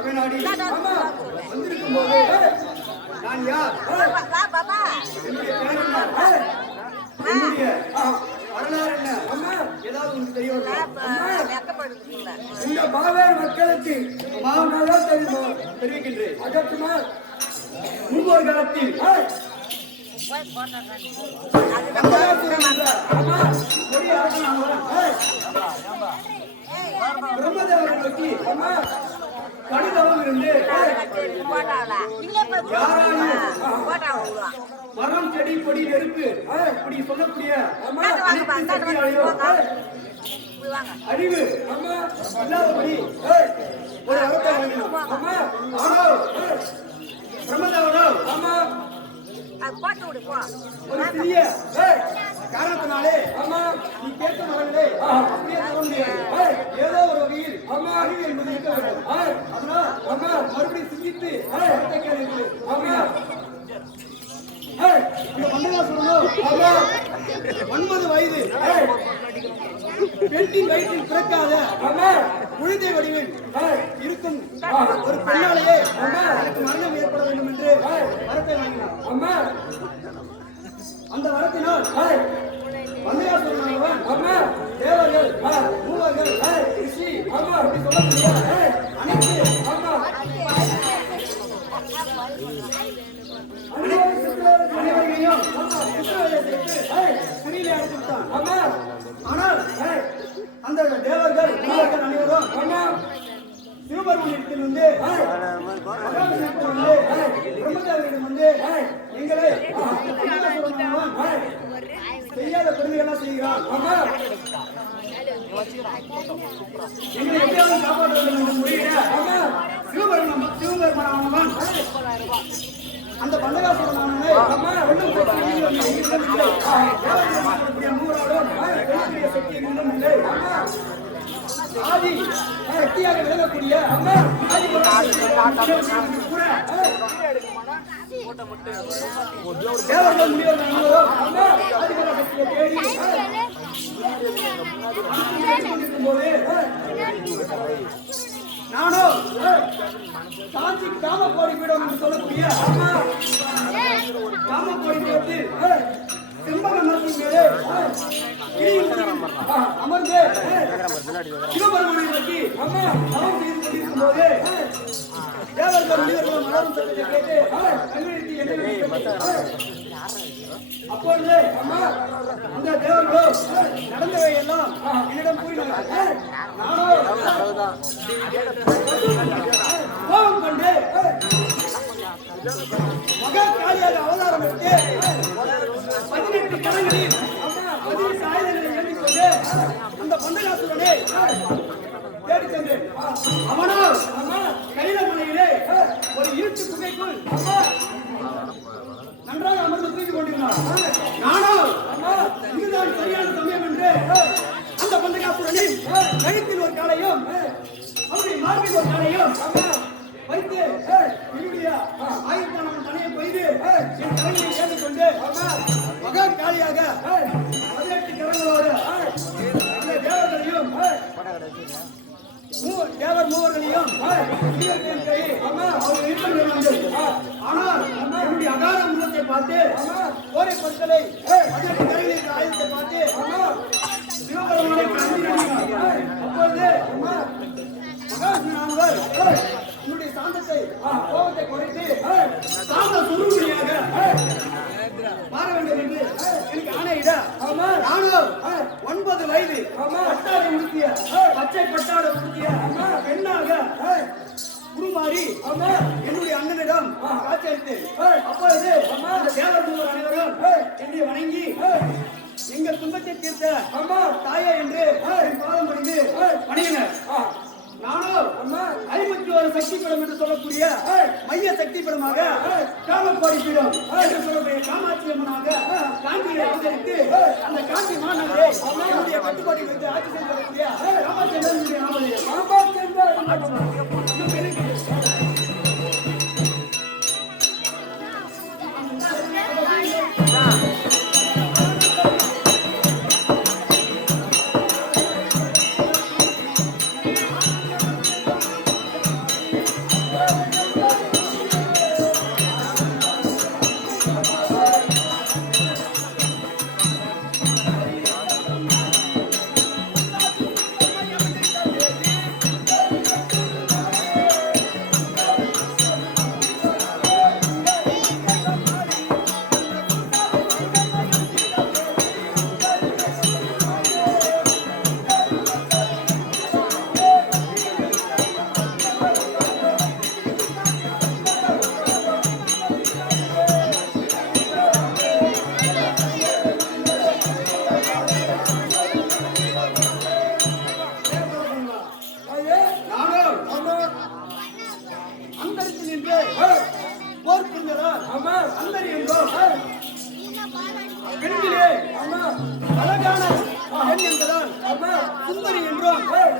தமிழ்நாடு வந்திருக்கும் போது நான் யார், என்னுடைய பேர் என்ன, என்னுடைய வரலாறு என்ன, ஏதாவது உங்களுக்கு தெரிய இந்த பாவேர் மக்களுக்கு மாவனாதான் தெரிவிக்கின்றேன். அதற்குமா முன்போர் காலத்தில் பிரம்மதேவரை நோக்கி கடிதம் இருந்து மரம் செடி கொடி நெருப்பு இப்படி சொல்லக்கூடிய அறிவு இல்லாதபடி ஒரு அர்த்தம் பிரம்மதேவரோ ஒரு சிறிய காரணத்தினாலே நீ கேட்க மரங்களே அப்படியே சொல்ல முடியாது. ஏதோ ஒரு வகையில் அறிவு என்பது இருக்க வேண்டும். அதனால் மறுபடியும் சிந்தித்து சொல்லணும். 9 வயது பெண்ணின் வயிற்றில் பிறக்காத குழந்தை வடிவில் இருக்கும் ஒரு பெண்ணாலேயே எனக்கு மரணம் ஏற்பட வேண்டும் என்று வரத்தை வாங்கினார். அந்த வரத்தினால் பந்தயாசுரன் தேவர்கள் மூவர்கள் ரிஷி அப்படி சொல்லக்கூடிய அனைத்து அனைவரையும் சிறையிலே அடைத்துவிட்டான். ஆனால் அந்த தேவர்கள் அனைவரும் சிவபெருமானிடத்தில் வந்து பிரம்மதேவரிடம் வந்து எங்களை செய்யாத பெருமைகள்லாம் செய்கிறான், எங்களை எப்படியாவது காப்பாற்ற வேண்டும் என்று முறையிட சிவபெருமானவன் அந்த பந்தகாசுரமானவனை ஆதி சக்தியாக விளங்கக்கூடிய தேவர்கள் நானோ காஞ்சி காமக்கோடி பீடம் என்று சொல்லக்கூடிய காமக்கோடி பீடத்தில் செம்பக மரத்தின் மேலே அமர்ந்து சிவபெருமானை நோக்கி தவம் செய்து கொண்டிருக்கும் போது தேவர்கள் முனிவர்களும் மலரும் சத்தத்தை கேட்டு கண்ணிழித்து என்ன அப்பொழுது அந்த தேவர்களோ நடந்தவை எல்லாம் என்னிடம் கூறினார். நானோ கோபம் கொண்டு மகாகாளியாக அவதாரம் எடுத்து 18 கரங்களில் 18 ஆயுதங்களை ஏற்றிக்கொண்டு அந்த பந்தகாசுரனை தேடி சென்றேன். அவனோ கைலமலையிலே ஒரு இருட்டு குகைக்குள் நன்றாக அமர்ந்து தூக்கி கொண்டிருந்தான். நானோ இதுதான் சரியான சமயம் என்று அந்த பந்தகாசுரனின் கழுத்தில் ஒரு காலையும் அவருடைய மார்பில் ஒரு காலையும் வைத்து என்னுடைய ஆயுத்தான தனையை கொய்து என் தலையை ஏற்றிக்கொண்டு மகா காளியாக 18 கரங்களோடு அந்த தேவர்களையும் தேவர் மூவர்களையும் ஆனால் என்னுடைய அகார முகத்தை பார்த்து கோரை பொருட்களை 18 கரைகளில் ஆயுதத்தை பார்த்து சிவபெருமானை அப்பொழுது மகாவிஷ்ணுவானவர் என்னுடைய சாந்தத்தை கோபத்தை குறைத்து சாந்த சுருளியாக மாற வேண்டும் என்று எனக்கு ஆணையிட நானும் 9 வயது பட்டாடை உடுத்திய பச்சை பட்டாடை உடுத்திய பெண்ணாக உருமாறி என்னுடைய அண்ணனிடம் காட்சியளித்தேன். அப்பொழுது அந்த தேவர்கள் அனைவரும் என்னை வணங்கி எங்கள் துன்பத்தை தீர்த்த தாயே என்று பாதம் பணிந்து வணங்கினர். நானோ 51 சக்தி பீடம் என்று சொல்லக்கூடிய மைய சக்தி பீடமாக காமக்கோடி பீடம் என்று சொல்லக்கூடிய காமாட்சி அம்மனாக காஞ்சியை அவதரித்து அந்த காஞ்சி மாநகரை என்னுடைய கட்டுப்பாட்டை வைத்து ஆட்சி செய்து வரக்கூடிய காமாட்சி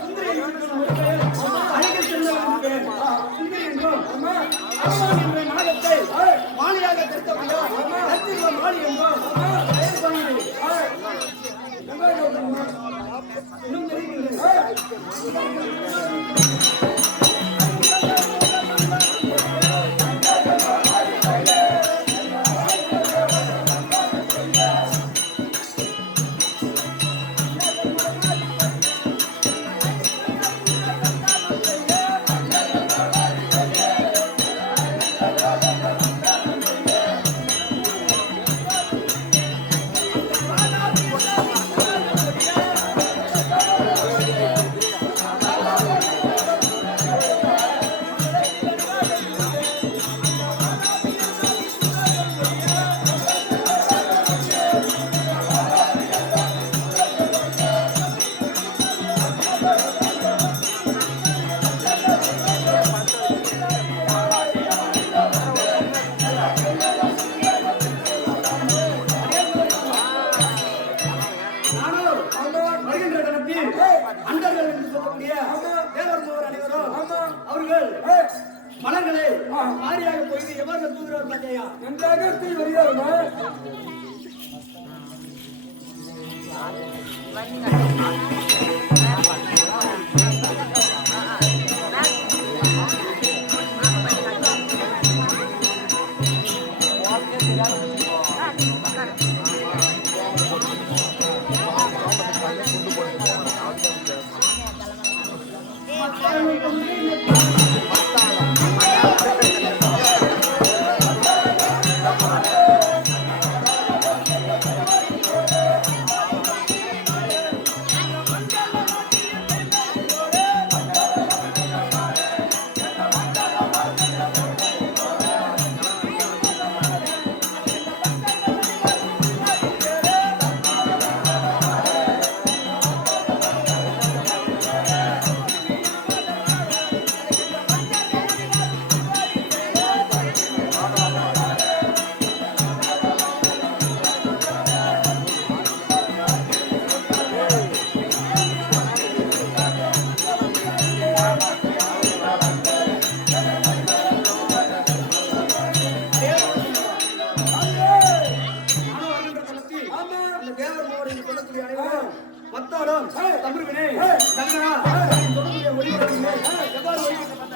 சுந்தரி அழகில் சிறந்தவன் சுந்தரி என்றும் அருவான் என்ற நாகத்தை மாலையாக திருத்தப்பட்ட அத்திருவ மாலி என்றும் பெயர் சொன்னது. இன்னும் தெரிவிக்கின்றேன். அண்டர்கள் என்று சொல்லக்கூடிய தேவர் மூவர் அனைவரும் அவர்கள் மலர்களை மாறியாக போய் எவ்வாறு தூங்குகிறார் பாத்தியா நன்றாக தூய் வருகிறார்கள். மத்தாடம் தமிழ்வினை கங்கனா தொடர்புடைய ஒளிபரப்பினை எவ்வாறு ஒளிபரப்ப